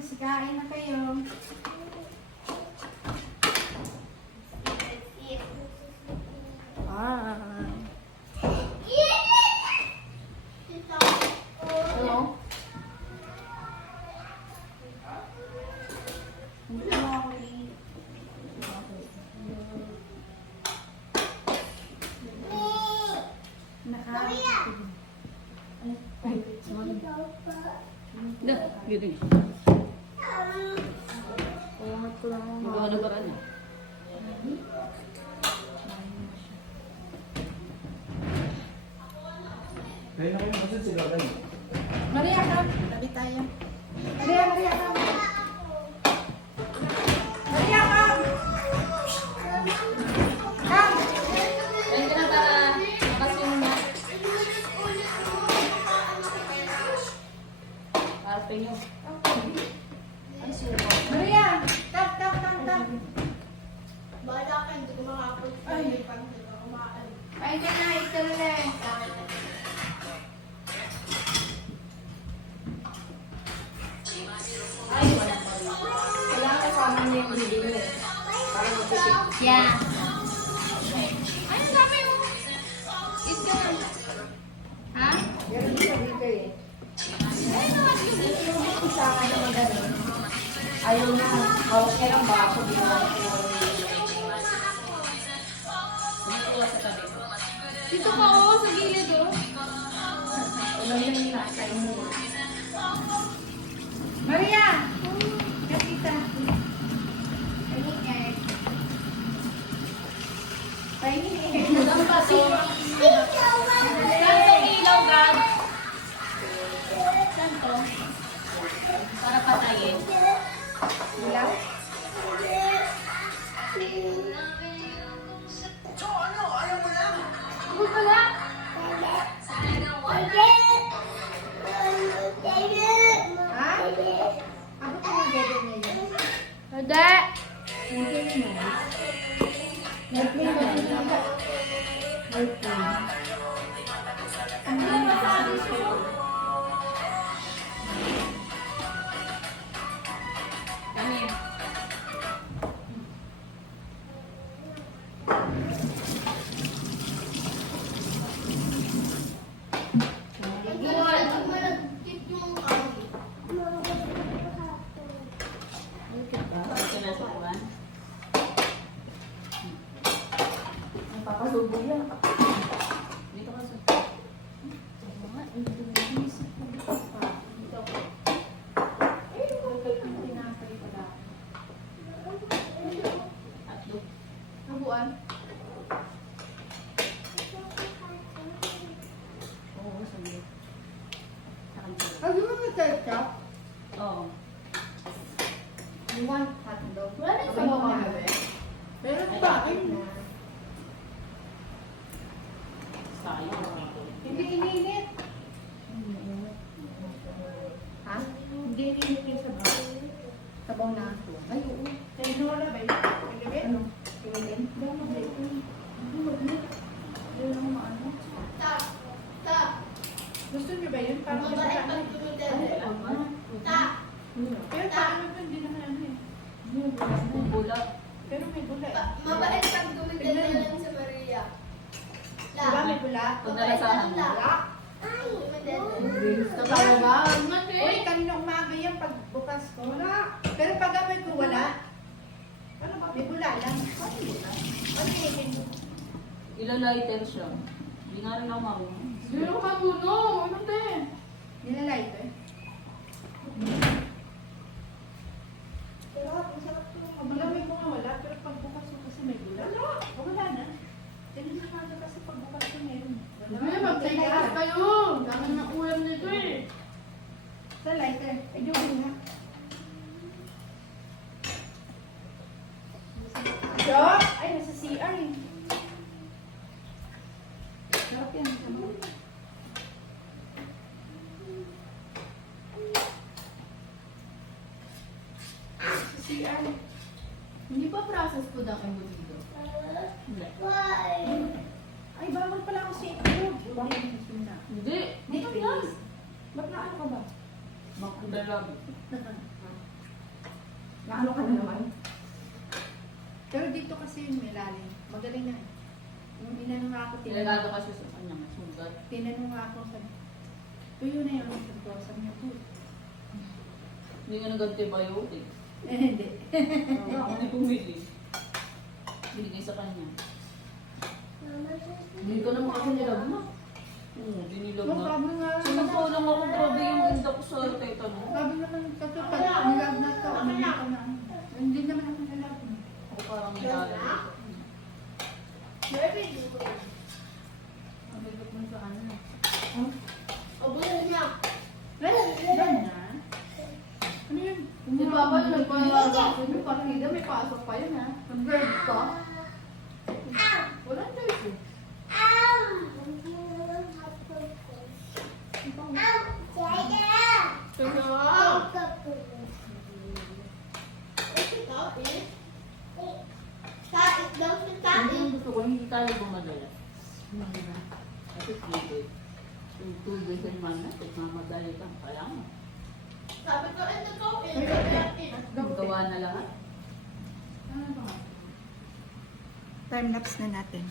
Kain na kayo. Ah. Hello? Gini. Umat ko lang ang Magawa na paraan niya. Kaya na kayo masin sila rin. Maria, come. Tabi tayo. Maria, Maria, come. Maria, come. Come. Ayun ka na para makasin na. Arte niyo. Maria, come, come, come, come. Bahala ka, hindi ko makapag Ay. pang hindi ko kumaan. Ay, ka na, ito na lang. Ay, kailangan kasama niya yung video eh. Para mag-sit. Yeah. Ay, ang dami mo. Eat ka na. Ha? Meron din sa dito eh. Isa ka na magano. Ayaw na. Hawak ka lang baka ko dito. Dito sa tabi. Dito ka oo, sa gilid oh. Wala yung nasa mo. Maria! Kapita. Pahingi. Pahingi. Ang baso. Saan ang ilaw, Gab? Saan to? Para patayin. Ilaw? Uy, pala. Ha? Ako po yung dede niya yun. Hindi. Hindi na. Nag-play ba siya? Nag-play. Ano yung masabi ko? Kami. Pag malagkit yung kami. Bakit ka nasa kuwan? Ang papasubo yan. Dito ka sa... Atlo. Nabuan? Oo, sabi. Ay, di ba may ketchup? Oo. You want hot dog? Wala na yung Okay, sabaw na. ka, Meron ba? Sayang. Hindi ininit. Ha? Hindi ininit yung sabaw. Sabaw na ako. Ay, oo. Kaya Nora ba yun? Kagabi? Ano? Kagabi? Hindi ako mag-break. Hindi mag-break. Hindi lang maano. Tak, tak. Gusto niyo ba yun? Parang Mabait masarap. pag tumidede. Tak. Pero paano ito? Hindi naman ano eh. Bubula. Pero may gula eh. Mabait pag tumidede lang sa Maria. La. Diba may gula? Pag nalasahan mo. Gula? Ay, tumidede. Gusto talaga. Uy, kanina umaga yan pag bukas ko. Wala. Pero pag amoy ko wala. Ano ba? May gula lang. Ano gula? Ano pinipin mo? Ilalighter siya. Hindi nga rin ako marunong. Hindi ako marunong. Ano din? Nilalay ito eh. Sarap, masarap to. Malamig ko nga wala. Pero pag bukas ko kasi may gula. O wala na. Tignan na natin kasi pag bukas ko meron. Ay, magtigas kayo! Dami ng ulam nito eh. Sa lighter. Ay, gawin nga. Shop! Ay, nasa CR eh. Sarap yan. Sa CR. Hindi pa process food ang embutido. Why? Ay, bawal pala ako sa itlog. Bawal na. Hindi. Hindi, please. Ba't na ano ka ba? Makanda lang. Naano ka na naman? Pero dito kasi yung may lalim. Magaling na. Yung inanong nga ako, Delikado kasi sa kanya, sugat. tinanong nga ako sa... Tuyo na yun. Sabi ko, sabi niya po. Hindi nga nag-antibiotic. Hindi. Ako na pumili. Binigay sa kanya. Hindi ko naman kasi nilab na. Oo, dinilab Ang na. sabi nga, Sumusulong ako, grabe yung ganda ko sa tetanong. sabi naman, katupat, nilag na to. Hindi ko na. Hindi naman ako nilag. Ako parang nilalab. Very good. Ang bigat mo sa ano. Ubusin niya. Yan na. Ano yun? Si Papa na nagpapalabas yung partida, may pasok pa yun ha. Nag-bird pa. Walang choice eh. Hindi yung gusto ko, hindi tayo bumadala. Hindi na. Kasi tubig. Yung tubig sa man na, mamadali kang kaya mo. Sabi ko, ito ko, Gawa na lahat. Time lapse na natin.